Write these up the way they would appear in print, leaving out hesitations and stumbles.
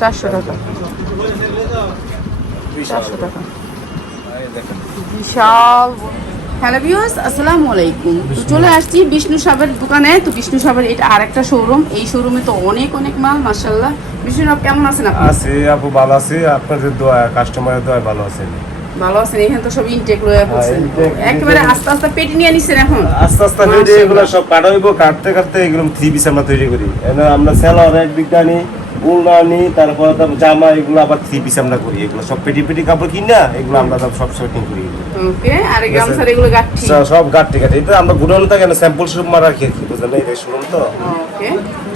400 টাকা। 400 টাকা বিশাল। Hello viewers, আসসালামু আলাইকুম। তো চলে আসছি বিষ্ণু সাহেবের দোকানে। তো বিষ্ণু সাহেবের এটা আরেকটা শোরুম। এই শোরুমে তো অনেক মাল, মাশাআল্লাহ। বিষ্ণু সাহেব কেমন আছেন আপনি? আছি আপু, ভালো আছি। আপনাদের দোয়া, কাস্টমারের দোয়া ভালো আছেন? ভালো আছেন। এখানে তো সব ইনটেক লয়ে পড়ছেন, একেবারে আস্তে আস্তে পেটি নিয়ে নিছেন। এখন আস্তে আস্তে এগুলো সব কাটাইবো, কাটতে কাটতে এগুলো 3 পিস আমরা তৈরি করি। আমরা সেলার এক বিজ্ঞানী উলনানি, তারপর জামা, এগুলো আবার 3 পিস আমরা করি। এগুলো সব পেটি পেটি কাপড় কিনা এগুলো আমরা সব সেটিং করি। ওকে। আর গামছার এগুলো গাঠি সব গাঠি গাঠি। এটা আমরা গুডাউন থেকে স্যাম্পল শুরু মারা রাখি, বুঝলেন? এই শোরুম তো। ওকে।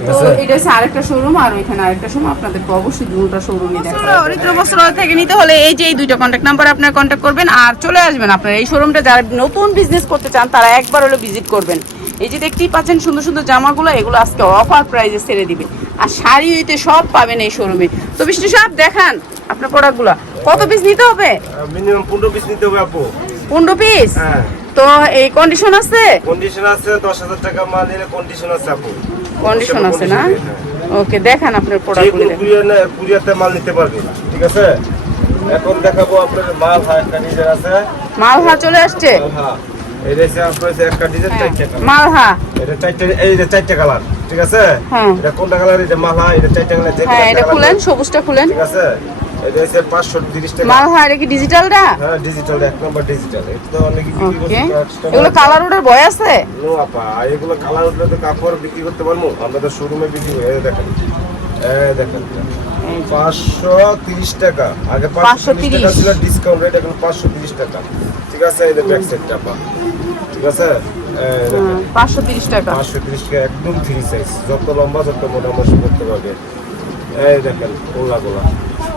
তো এটা হচ্ছে আরেকটা শোরুম, আর ওইখানে আরেকটা শোরুম। আপনাদেরকে অবশ্যই দুটো শোরুমই দেখাবো। অরিত্র বস্ত্রালয় থেকে নিতে হলে এই যে এই দুইটা কন্ট্যাক্ট নাম্বার আপনারা কন্ট্যাক্ট করবেন আর চলে আসবেন। আপনারা এই শোরুমটা যারা নতুন বিজনেস করতে চান তারা একবার হলো ভিজিট করবেন। এই যে দেখতেই পাচ্ছেন সুন্দর সুন্দর জামাগুলো, এগুলো আজকে অফার প্রাইসে ছেড়ে দিবে। আর শাড়ি হইতে সব পাবেন এই শোরুমে। তো বিষ্ণু সাহেব দেখান আপনার প্রোডাক্টগুলো। কত পিস নিতে হবে? মিনিমাম 15 পিস নিতে হবে আপু। 15 পিস? হ্যাঁ। তো এই কন্ডিশন আছে? কন্ডিশন আছে। 10,000 টাকা মাল নিলে কন্ডিশন আছে আপু। কন্ডিশন আছে না? ওকে, দেখান আপনার প্রোডাক্টগুলো। কুরিয়ারতে মাল নিতে পারবেন, ঠিক আছে? এখন দেখাবো আপনার মালহা একটা ডিজাইন আছে। মালহা চলে আসছে। মালহা এই যে আপনার একটা ডিজাইন 4টা কালার। মালহা এটা 4টা, এই যে 4টা কালার, ঠিক আছে? হ্যাঁ। এটা কোনটা কালার? এটা মালহা, এটা 4টা কালার। হ্যাঁ, এটা খুলেন, সবুজটা খুলেন। ঠিক আছে? এটা হচ্ছে 530 টাকা। মালহা এটা কি ডিজিটালটা? হ্যাঁ, ডিজিটাল, এক নাম্বার ডিজিটাল। এটা তো অনেক বিক্রি করতে। এগুলো কালার ওঠার ভয় আছে? নো আপা, এগুলো কালার উঠলে তো কাপড় বিক্রি করতে পারবো। আমরা তো শোরুমে বিক্রি করি। এই দেখেন, এই দেখেন 530 টাকা। আগে 530 টাকা ছিল ডিসকাউন্ট রেট, এখন 530 টাকা। ঠিক আছে? এই যে ব্যাক সাইডটা আপা, ঠিক আছে? এই দেখেন 530 টাকা। 530 টাকা, একদম ফ্রি সাইজ। যত লম্বা যত মোটা মশি করতে পারবে। এই দেখেন ওলাগুলা,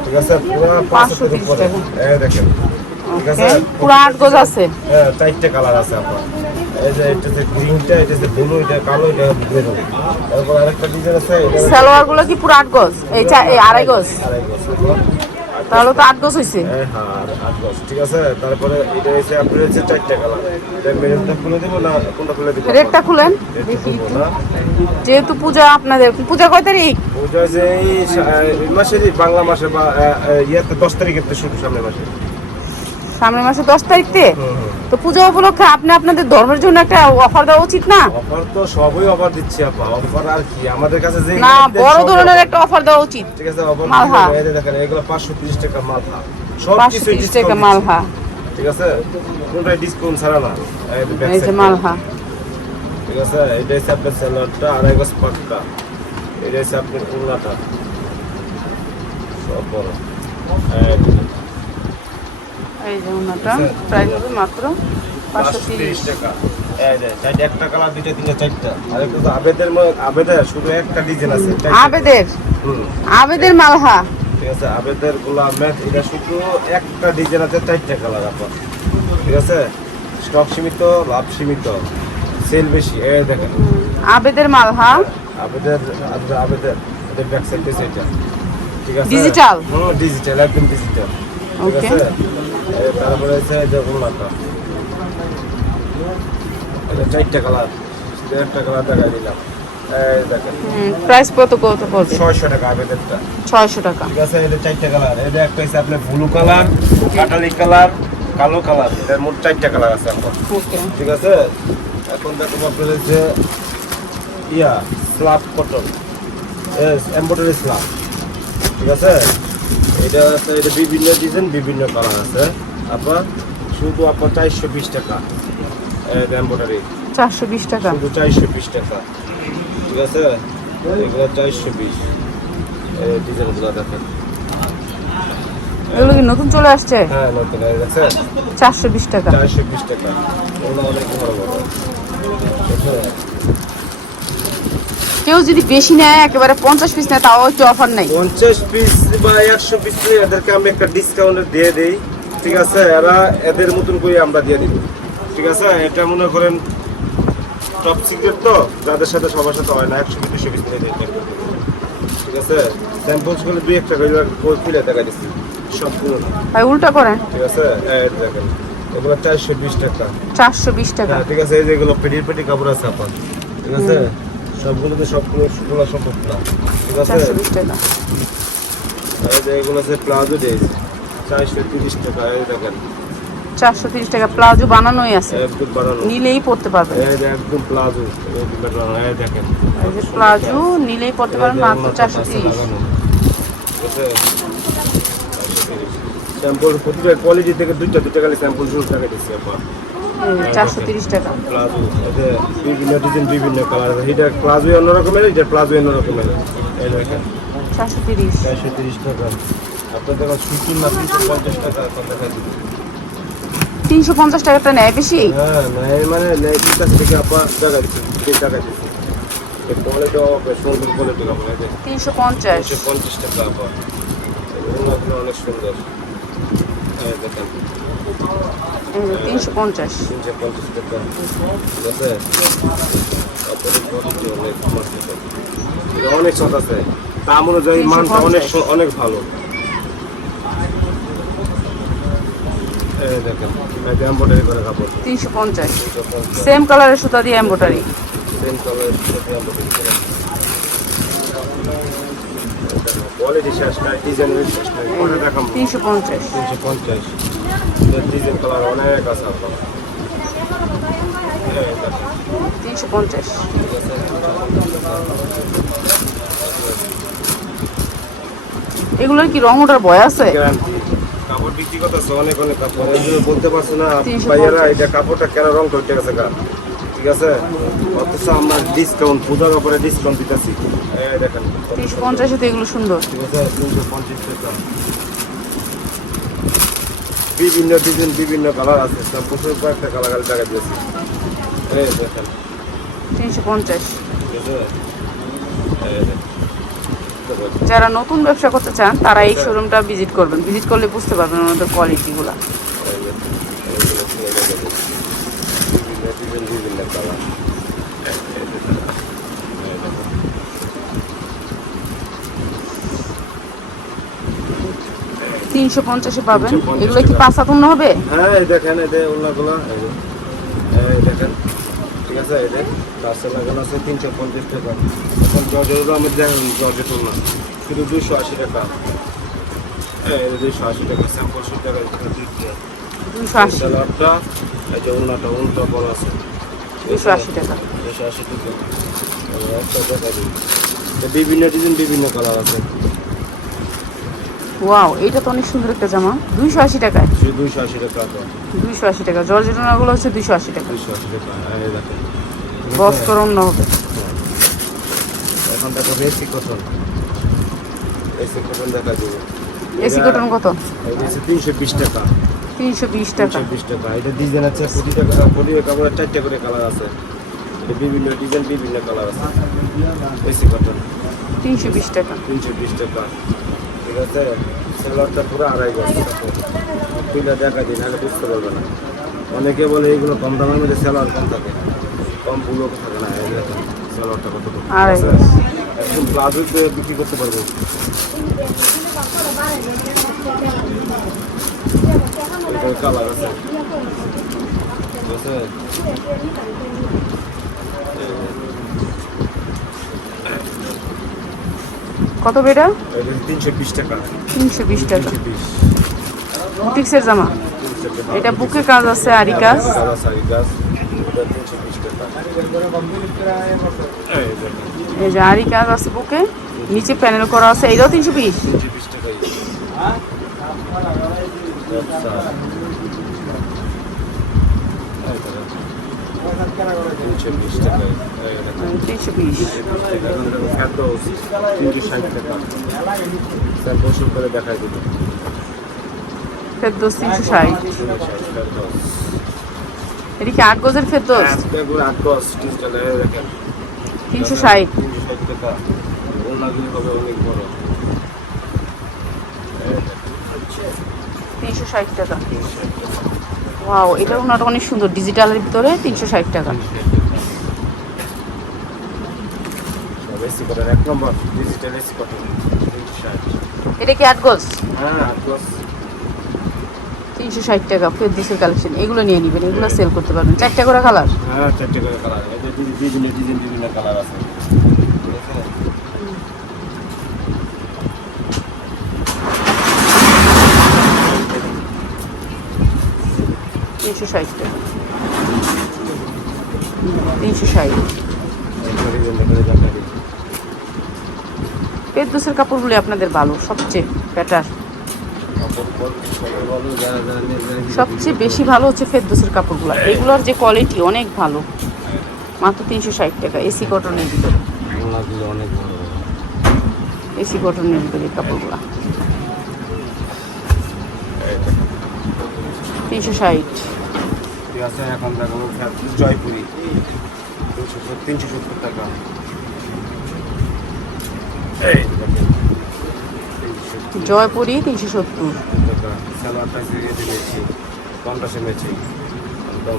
ঠিক আছে? পুরো 530 টাকা। এই দেখেন, ঠিক আছে? পুরো 8 গজ আছে। হ্যাঁ, 4টা কালার আছে আপা। এই যে এটা হচ্ছে গ্রিনটা, এটা হচ্ছে ব্লু, এটা কালো, এটা মেরুন। তারপর আরেকটা ডিজাইন আছে। সালোয়ার গুলো কি পুরো 8 গজ? এই 2.5 গজ? 2.5 গজ। তাহলে তো 8 গজ হইছে। হ্যাঁ, 8 গজ, ঠিক আছে? তারপরে এটা হচ্ছে আপনার হচ্ছে 4টা কালার। এটা মেরুনটা খুলে দেবো না কোনটা খুলে দেবো? রেটটা খুলেন। রেটটা খুলবো না। যেহেতু পূজা, আপনাদের পূজা কয় তারিখ? ওটা হচ্ছে এই মাসেরই, বাংলা মাসে বা ইয়েতে 10 তারিখের তো শুরু, সামনের মাসে। সামনের মাসে 10 তারিখে? তো পূজা উপলক্ষে আপনি আপনাদের ধর্মের জন্য একটা অফার দেওয়া উচিত না? অফার তো সবই অফার দিচ্ছি আপা। অফার আর কি, আমাদের কাছে যে না, বড় ধরনের একটা অফার দেওয়া উচিত। ঠিক আছে? অফার মালহা এই দেখেন, এগুলো 530 টাকা মালহা। সব কিছু 530 টাকা মালহা, ঠিক আছে? কোনটাই ডিসকাউন্ট ছাড়া না। এই যে মালহা, ঠিক আছে? এটা হচ্ছে আপনার স্যালাডটা, 2.5 গজ পাটটা। এটা হচ্ছে আপনার কুল্লাটা, সব বড়। এই যে ওনাটা প্রাইস হবে মাত্র 530 টাকা। এই যে একটা কালার, দুইটা, তিনটা, চারটা। আর একটা তো আবেদের শুধু একটা ডিজাইন আছে। আবেদের মালহা, ঠিক আছে? আবেদের গোলাম ম্যাট, এটা শুধু একটা ডিজাইন আছে, 4টা কালার আপনার, ঠিক আছে? স্টক সীমিত, লাভ সীমিত, সেল বেশি। এই দেখেন আবেদের মালহা, আবেদের এদের ব্যাক সাইড পেজ এটা, ঠিক আছে? ডিজিটাল? ডিজিটাল, একদম ডিজিটাল, ঠিক ওকে। আছে? তারপরে হচ্ছে এই যে গোলাটা, এটা 4টা কালার, শুধু একটা কালার দেখাই দিলাম। এই দেখেন প্রাইস কত পড়বে? 600 টাকা আবেদেরটা, 600 টাকা। ঠিক আছে? এটা 4টা কালার। এটা একটা হচ্ছে আপনার ব্লু কালার, কাটালি কালার, কালো কালার। এটার মোট 4টা কালার আছে আপনার, ওকে। ঠিক আছে? এখন দেখো আপনার হচ্ছে স্লাব কটন, এমব্রয়ডারি স্লাব, ঠিক আছে? এটা আছে, এটা বিভিন্ন ডিজাইন, বিভিন্ন কালার আছে আপনার। শুধু আপনার 420 টাকা। এমব্রয়ডারি 420 টাকা, শুধু 420 টাকা, ঠিক আছে? এগুলো 420। এই ডিজাইনগুলো দেখেন, এগুলো কি নতুন চলে আসছে? হ্যাঁ, নতুন হয়ে গেছে। 420 টাকা। 420 টাকা। এগুলো অনেক বড় বড়। কেউ যদি বেশি নেয়, একেবারে 50 পিস নেয়, তাও একটু অফার নাই? 50 পিস বা 100 পিস নিয়ে এদেরকে আমি একটা ডিসকাউন্ট দিয়ে দেই, ঠিক আছে? এরা এদের মতন করে আমরা দিয়ে দিব, ঠিক আছে? এটা মনে করেন টপ সিক্রেট তো, যাদের সাথে সবার সাথে হয় না। 100 পিস 200 পিস নিয়ে দিই, ঠিক আছে? স্যাম্পলস গুলো 2-1 করে খুলে দেখা দিচ্ছি সবগুলো, ভাই উল্টা করেন, ঠিক আছে? এই দেখেন, এগুলো 420 টাকা। 420 টাকা, ঠিক আছে? এই যে এগুলো পেটি কাপড় আছে আপনার, ঠিক আছে? সবগুলো সম্ভব না, ঠিক আছে? 420 টাকা। এই যে এগুলো আছে প্লাজো ড্রেস 430 টাকা। এই দেখেন 430 টাকা, প্লাজো বানানোই আছে, একদম বানানো, নিলেই পড়তে পারবেন। এই যে একদম প্লাজো, এই দেখেন এই যে প্লাজো নিলেই পড়তে পারবেন মাত্র 430। স্যাম্পল প্রতিটা কোয়ালিটি থেকে দুইটা খালি স্যাম্পল শুরু টাকা দিচ্ছি আপা। 430 টাকা। প্লাজো এতে বিভিন্ন ডিজাইন বিভিন্ন কালার আছে, এটা প্লাজো অন্য রকমের, এটা প্লাজো অন্য রকমের। এই দেখেন 430 টাকা। আপনার দেখেন সুতির না 350 টাকা এখন দেখা দিচ্ছি। 350 টাকাটা নেয় বেশি? হ্যাঁ মানে নেই ঠিক আছে, দেখে আপা টাকা দিচ্ছি, 3 টাকা দিচ্ছি। এই কোয়ালিটি বেশ সুন্দর কোয়ালিটি আপা। 350 টাকা আপা, এগুলো অনেক সুন্দর। এই দেখেন 350 টাকা, ঠিক আছে। তারপরে কোয়ালিটি অনেক মস্ত, এটা অনেক সৎ আছে, দাম অনুযায়ী মানটা অনেক ভালো। এই দেখেন এটা এমব্রয়ডারি করে কাপড় 350। সেম কালারের সুতা দিয়ে এমব্রয়ডারি। সেম কালারের সাথে এমব্রয়ডারি করে। কোয়ালিটি শেষ নাই, ডিজাইনের শেষ নাই, কোনটা দেখাম 350। 350 ডিজাইন কালার অনেক আছে আপনার। 350। এগুলোর কি রং ওঠার ভয় আছে? গ্যারান্টি। কাপড় বিক্রি করতেছে অনেক কাপড়, এগুলো বলতে পারছো না 350 ভাইয়ারা, এটা কাপড়টা কেন রং উঠে গেছে গা, ঠিক আছে। অথচ আমরা ডিসকাউন্ট, পূজার উপরে ডিসকাউন্ট দিতেছি। এই দেখেন 350 তে এগুলো সুন্দর। ঠিক আছে 350 টাকা। বিভিন্ন ডিজাইন বিভিন্ন কালার আছে, সব প্রচুর কয়েকটা কালার টাকা দিয়েছি। এই দেখেন 350। ঠিক আছে। এই দেখেন যারা নতুন ব্যবসা করতে চান তারা এই শোরুমটা ভিজিট করবেন, ভিজিট করলে বুঝতে পারবেন ওনাদের কোয়ালিটিগুলো। বিভিন্ন কালার। 350 পাবেন। 350 এগুলো কি টাকা। 5 হাত উন্না হবে? হ্যাঁ এই দেখেন, এই যে ওনাগুলো, এই দেখেন, ঠিক আছে। এই যে কাছে লাগানো আছে 350 টাকা। এখন জর্জেটগুলো আমি দেখেন, জর্জেট না শুধু 280 টাকা। এই 280 টাকা স্যাম্পল শুট টাকা 280। সালোয়ারটা, এই যে উন্নটা বড় আছে 280 টাকা। 280 টাকা। একটা দেখা দিই, বিভিন্ন ডিজাইন বিভিন্ন কালার আছে। ওয়াও, এটা তো অনেক সুন্দর একটা জামা। 280 টাকায়। 280 টাকা তো। 280 টাকা। জর্জেটনাগুলো হচ্ছে 280 টাকা। 280 টাকা। এই দেখেন বস করম না হবে। এখন দেখো এসি কটন, এসি কটন দেখা দেবো। এসি কটন কত? এই যে 320 টাকা। 320 টাকা। 320 টাকা। এটা ডিজাইন আছে, প্রতিটা কাপড়ের 4টা করে কালার আছে, এটা বিভিন্ন ডিজাইন বিভিন্ন কালার আছে। এসি কটন 320 টাকা। 320 টাকা, ঠিক আছে। সেলারটা পুরো 2.5 গজ কাপড়, তুইটা দেখা দিন, নাহলে বুঝতে পারবে না। অনেকে বলে এইগুলো কম দামের মধ্যে সেলার কম থাকে, কম পুলো থাকে না। এই দেখেন সেলারটা কত, 2.5 গজ। একদম প্লাজোতে বিক্রি করতে পারবো। এটার কালার আছে, ঠিক আছে। কত বেটা? এটা 320 টাকা। 320 টাকা। 320 বুটিক্সের জামা। এটা বুকে কাজ আছে, আরি কাজ। এই যে আরি কাজ আছে বুকে, নিচে প্যানেল করা আছে, এটাও 320। 320 টাকাই। 320 টাকায়। 320। স্যাম্পল শুট করে দেখাই দিল। ফেরদৌস 360। এটা কি 8 গজের ফেরদৌস? 8 গজ ডিজিটাল, দেখেন 360। 360 টাকা। ওনাগুলি হবে অনেক বড়। 360 টাকা। ওয়াও, এটা ওনাটা অনেক সুন্দর, ডিজিটালের ভিতরে 360 টাকা। এসি কটন 1 নম্বর ডিজিটাল এসি কটন 360। এটা কি 8 গজ? হ্যাঁ 8 গজ 360 টাকা। ফেরদৌসের কালেকশন, এগুলো নিয়ে নেবেন, এগুলো সেল করতে পারবেন। 4টা করে কালার। হ্যাঁ 4টা করে কালার, এই যে বিভিন্ন ডিজাইন বিভিন্ন কালার আছে, ঠিক আছে। 360 টাকা, 360। ফেরদৌসের কাপড়গুলি আপনাদের ভালো, সবচেয়ে বেটার, সবচেয়ে বেশি ভালো হচ্ছে ফেরদৌসের কাপড়গুলো। এগুলোর যে কোয়ালিটি অনেক ভালো, মাত্র 360 টাকা। এসি কটনের ভিতরে, অনেক ভালো এসি কটনের ভিতরে কাপড়গুলো 360। ঠিক আছে, এখন দেখো জয়পুরি 370 টাকা। জয়পুরি 370 টাকা। সালোয়ারটা দিয়েছি 50 মেছি একদম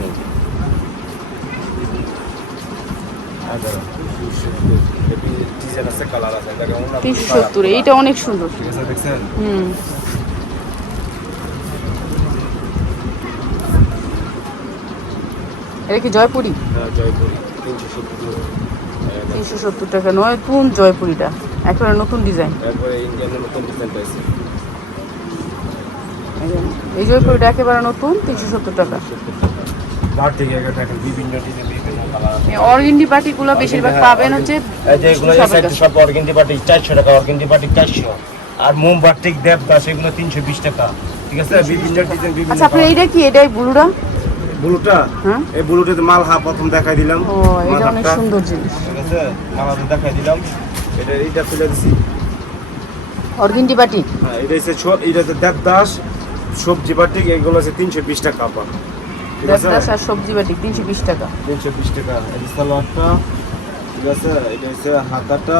370। এইটা অনেক সুন্দর। ঠিক আছে, দেখছেন? এটা কি জয়পুরি? হ্যাঁ, জয়পুরি 370 টাকা। নতুন জয়পুরিটা একেবারে নতুন ডিজাইন, একবারে ইন্ডিয়ানের নতুন ডিজাইন পাইছি। এই জয়পুরিটা একেবারে নতুন 370 টাকা। বাটিক এগুলো দেখেন বিভিন্ন ডিজাইন, বিভিন্ন কালার। এই অর্গেন্ডি বাটিকগুলো বেশিরভাগ পাবেন হচ্ছে এই যে এগুলো এই সাইডে সব অর্গেন্ডি বাটিক 400 টাকা, অর্গেন্ডি বাটিক 400। আর মোম বাটিক দেবদাস এগুলো 320 টাকা। ঠিক আছে, বিভিন্ন ডিজাইন, বিভিন্ন। আচ্ছা, আপনার এইটা কি? এটাই ব্লুটা? ব্লুটা? হ্যাঁ, এই ব্লুটাতে মালহা প্রথম দেখাই দিলাম। ও, এটা অনেক সুন্দর জিনিস। ঠিক আছে, মালহাতে দেখাই দিলাম। এটা তুলে দিছি অর্গেন্ডি বাটিক। হ্যাঁ, এটা হচ্ছে দেবদাস সবজি বাটিক, এগুলো আছে 320 টাকা পার। ঠিক আছে, দেবদাস আর সবজি বাটিক 320 টাকা। 320 টাকা। এই সালোয়ারটা, ঠিক আছে, এটা হচ্ছে হাতাটা,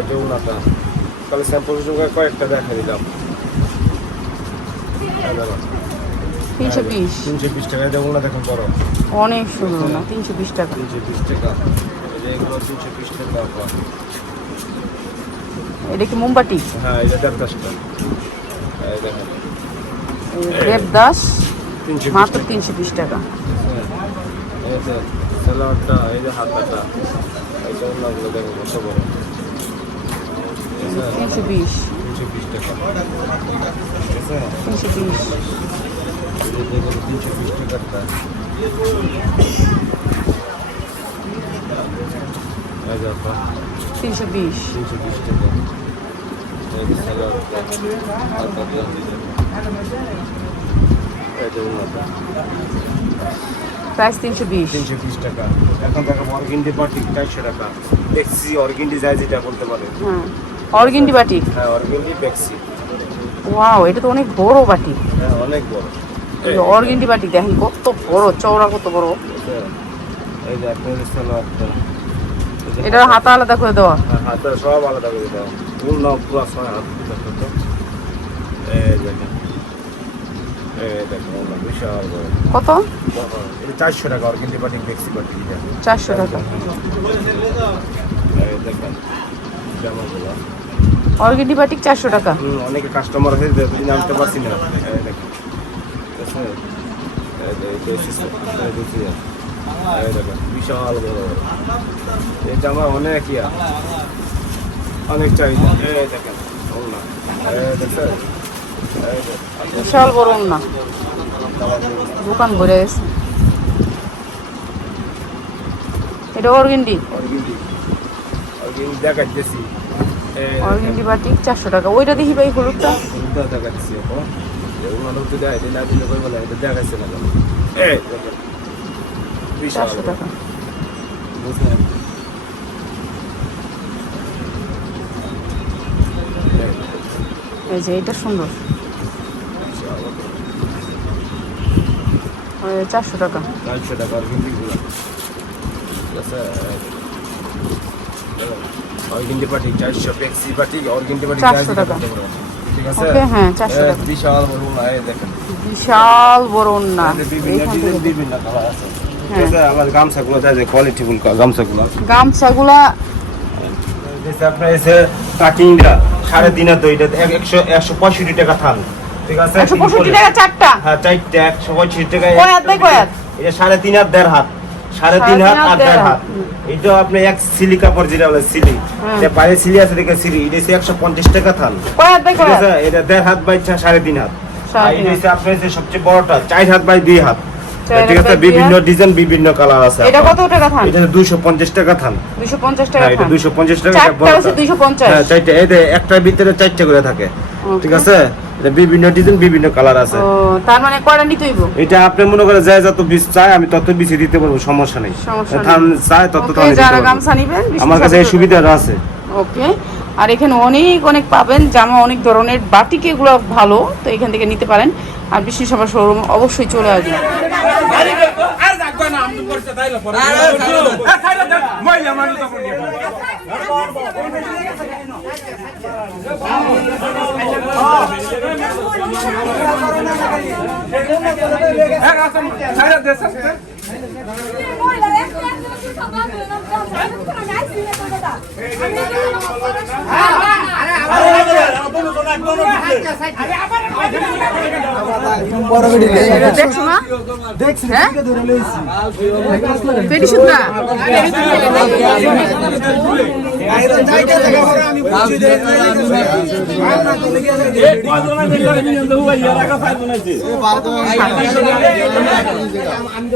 এটা উনাটা। তাহলে স্যাম্পল সঙ্গে কয়েকটা দেখা দিলাম। 320 320 টাকা। এটা উনা দেখুন বড়, অনেক সুন্দর না? 320 টাকা। 320 টাকা। এই যে এগুলো 320 টাকা পার। এটা কি মোমবাটি? হ্যাঁ, এটা দেবদাসটা। এই দেখেন, দেবদাস 320 মাত্র টাকা। 320 টাকা। এই যে সালোয়ারটা, এই যে হাতাটা, এই যে উনাগুলো দেখুন কত বড়। 320 320 টাকা। ঠিক আছে, 320। এই যে দেখুন 320 টাকাটা। এই যে আপা 320। 320 টাকা। এই যে সালোয়ারটা, হাতাটা, এই যে উনাটা। প্রাইস 320। 320 টাকা। এখন দেখো অর্গেন্ডি বাটিক 400 টাকা। বেক্সি অর্গেন্ডি যায় যেটা বলতে পারে। হ্যাঁ, অর্গেন্ডি বাটিক। হ্যাঁ, অর্গেন্ডি বেক্সি। ওয়াও, এটা তো অনেক বড় বাটিক। হ্যাঁ, অনেক বড়। এই অর্গেন্ডি বাটিক দেখেন কত বড়, চওড়া কত বড়। এই যে আপনার সালোয়ারটা, এটার হাতা আলাদা করে দেওয়া। হ্যাঁ, হাতের সব আলাদা করে দাও। পূর্ণ পুরো ছয় হাত। এই দেখেন, এই দেখেন, বিশাল বড়। কত? এটা 400 টাকা। অর্গেন্ডি বাটিক বেক্সি বাটিক 400 টাকা। এই দেখেন জামাগুলো। অর্গেন্ডি বাটিক 400 টাকা। অনেকে কাস্টমার আছে জানতে পারছি না। এই দেখেন, ঠিক আছে, এই দেখেন বিশাল বড়। এই জামা অনেক অনেক চাহিদা। এই দেখেন ওড়না, এই দেখেন, এই দেখেন বিশাল বড় না, দোকান ভরে গেছে। এটা অর্গেন্ডি দেখাইতেছি। অর্গেন্ডি বাটিক 400 টাকা। ওইটা দেখি ভাই, হলুদটা দেখাচ্ছি এখন। না দিলে বলে এটা দেখাচ্ছে না। এই দেখেন বিশাল 400 টাকা। বুঝলেন? এই যে এটা সুন্দর, 400 টাকা। 400 টাকা অর্গেন্ডিগুলো। ঠিক আছে, অর্গেন্ডি বাটিক 400, বেক্সি বাটিক অর্গেন্ডি বাটিক 400 টাকা। ঠিক আছে, ওকে, হ্যাঁ 400 টাকা। বিশাল বড় না। এই দেখেন বিশাল বড় না। বিভিন্ন ডিজাইন, বিভিন্ন কালার আছে। ঠিক হ্যাঁ, আছে, আমার গামছাগুলো আছে কোয়ালিটিফুল গামছাগুলো। গামছাগুলা যেটা আপনার এসে কাটিংটা 3.5 হাত, এটা 165 টাকা থান। ঠিক আছে, 165 টাকা চারটা। হ্যাঁ, চারটা 165 টাকা। কয় হাত বাই কয় হাত? এটা 3.5 হাত, 1.5 হাত, 3.5 হাত আর 1.5 হাত। এটা আপনি এক সিলি কাপড় যেটা বলে সিলি, এটা বাইরে সিলি আছে দেখে সিলি, এটা 150 টাকা থান। কয় হাত বাই ঠিক কয় হাত? আছে, এটা 1.5 হাত বাই 3.5 হাত। সাড়ে আর তিন এটা হাত। হচ্ছে আপনার যে সবচেয়ে বড়টা 4 হাত বাই 2 হাত। 4 ঠিক হাত আছে, by 2 বিভিন্ন হাত। ডিজাইন বিভিন্ন কালার আছে। এটা কত টাকা থান? এটা 250 টাকা থান। 250 টাকা হ্যাঁ, এটা থান। 250 টাকা। চারটা হচ্ছে 250। হ্যাঁ, চারটা। এই যে একটার ভিতরে 4টা করে থাকে। Okay. ঠিক আছে, এটা বিভিন্ন ডিজাইন বিভিন্ন কালার আছে। ও তার মানে কয়টা নিতে হইব? এটা আপনি মনে করে যায় যত বীজ চাই আমি তত বীজ দিতে পারবো, সমস্যা নেই। সমস্যা নেই। ধান চাই তত ওকে, ধান দিতে যারা পারবো। গামছা নিবেন আমার কাছে এই সুবিধাটা আছে। ওকে। আর এখানে অনেক অনেক পাবেন জামা, অনেক ধরনের বাটিক, এগুলো ভালো, তো এখান থেকে নিতে পারেন। আর বিষ্ণু সভা শোরুম অবশ্যই চলে আসবেন। দেখছো না? হ্যাঁ? পেটি সুদ্ধা? আমি